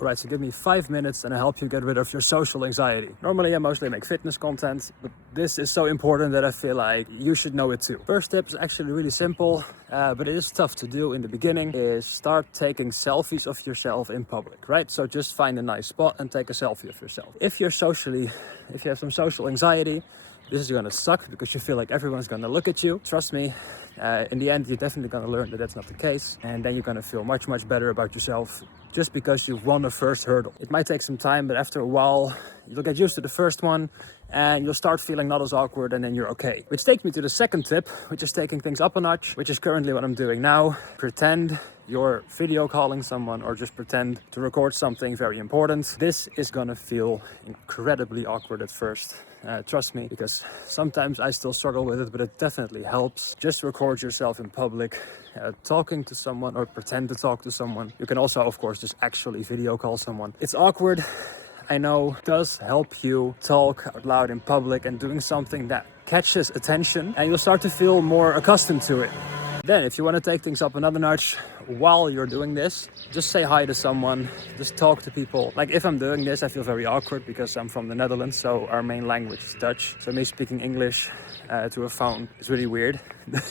Alright, so give me 5 minutes and I'll help you get rid of your social anxiety. Normally I mostly make fitness content, but this is so important that I feel like you should know it too. First tip is actually really simple, but it is tough to do in the beginning, is start taking selfies of yourself in public, right? So just find a nice spot and take a selfie of yourself. If you have some social anxiety, this is gonna suck because you feel like everyone's gonna look at you. Trust me, in the end, you're definitely gonna learn that that's not the case. And then you're gonna feel much, much better about yourself just because you've won the first hurdle. It might take some time, but after a while, you'll get used to the first one and you'll start feeling not as awkward and then you're okay. Which takes me to the second tip, which is taking things up a notch, which is currently what I'm doing now. Pretend you're video calling someone or just pretend to record something very important. This is gonna feel incredibly awkward at first. Trust me, because sometimes I still struggle with it, but it definitely helps. Just record yourself in public, talking to someone or pretend to talk to someone. You can also, of course, just actually video call someone. It's awkward, I know. It does help you talk out loud in public and doing something that catches attention, and you'll start to feel more accustomed to it. Then, if you want to take things up another notch while you're doing this, just say hi to someone, just talk to people. Like if I'm doing this, I feel very awkward because I'm from the Netherlands, so our main language is Dutch. So me speaking English to a phone is really weird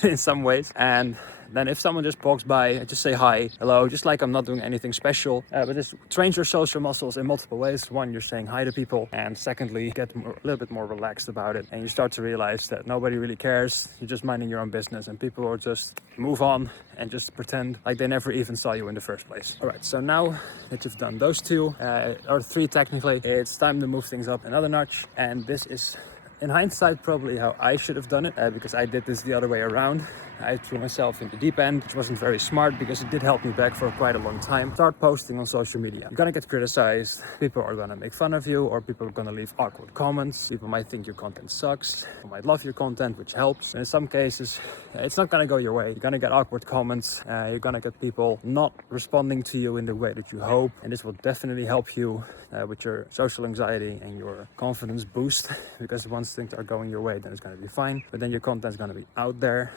in some ways. And then if someone just walks by, just say hi, hello, just like I'm not doing anything special. But this trains your social muscles in multiple ways. One, you're saying hi to people. And secondly, get a little bit more relaxed about it. And you start to realize that nobody really cares. You're just minding your own business and people will just move on and just pretend like they never even saw you in the first place. All right, so now that you've done those two, or three technically, it's time to move things up another notch. And this is, in hindsight, probably how I should have done it, because I did this the other way around. I threw myself in the deep end, which wasn't very smart because it did help me back for quite a long time. Start posting on social media. You're gonna get criticized, people are gonna make fun of you, or people are gonna leave awkward comments. People might think your content sucks, people might love your content, which helps. And in some cases, it's not gonna go your way. You're gonna get awkward comments, you're gonna get people not responding to you in the way that you hope. And this will definitely help you with your social anxiety and your confidence boost, because once things are going your way, then it's gonna be fine. But then your content's gonna be out there,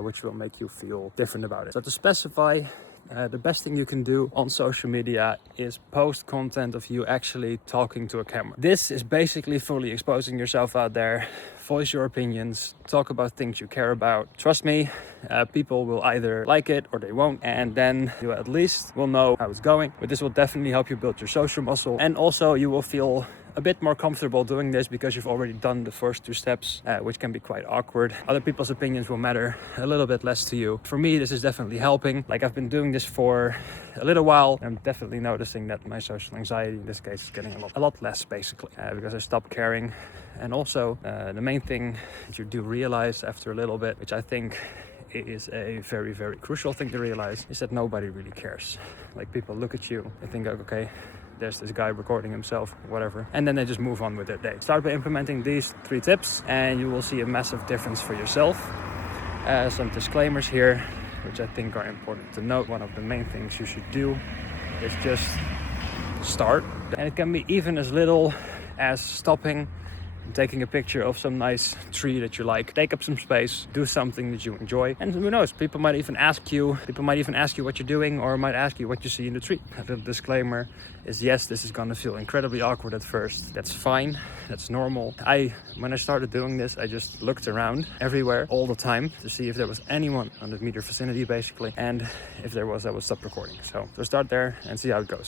which will make you feel different about it. So to specify, the best thing you can do on social media is post content of you actually talking to a camera. This is basically fully exposing yourself out there, voice your opinions, talk about things you care about. Trust me, people will either like it or they won't, and then you at least will know how it's going. But this will definitely help you build your social muscle, and also you will feel a bit more comfortable doing this because you've already done the first two steps, which can be quite awkward. Other people's opinions will matter a little bit less to you. For me, this is definitely helping. Like, I've been doing this for a little while. I'm definitely noticing that my social anxiety in this case is getting a lot less, basically, because I stopped caring. And also, the main thing that you do realize after a little bit, which I think is a very, very crucial thing to realize, is that nobody really cares. Like, people look at you and think, okay, there's this guy recording himself, whatever, and then they just move on with their day. Start by implementing these 3 tips and you will see a massive difference for yourself. Some disclaimers here, which I think are important to note. One of the main things you should do is just start. And it can be even as little as stopping, taking a picture of some nice tree that you like. Take up some space, do something that you enjoy. And who knows, people might even ask you what you're doing, or might ask you what you see in the tree. The disclaimer is, yes, this is gonna feel incredibly awkward at first. That's fine, that's normal. When I started doing this, I just looked around everywhere all the time to see if there was anyone on the meter vicinity, basically. And if there was, I would stop recording. So start there and see how it goes.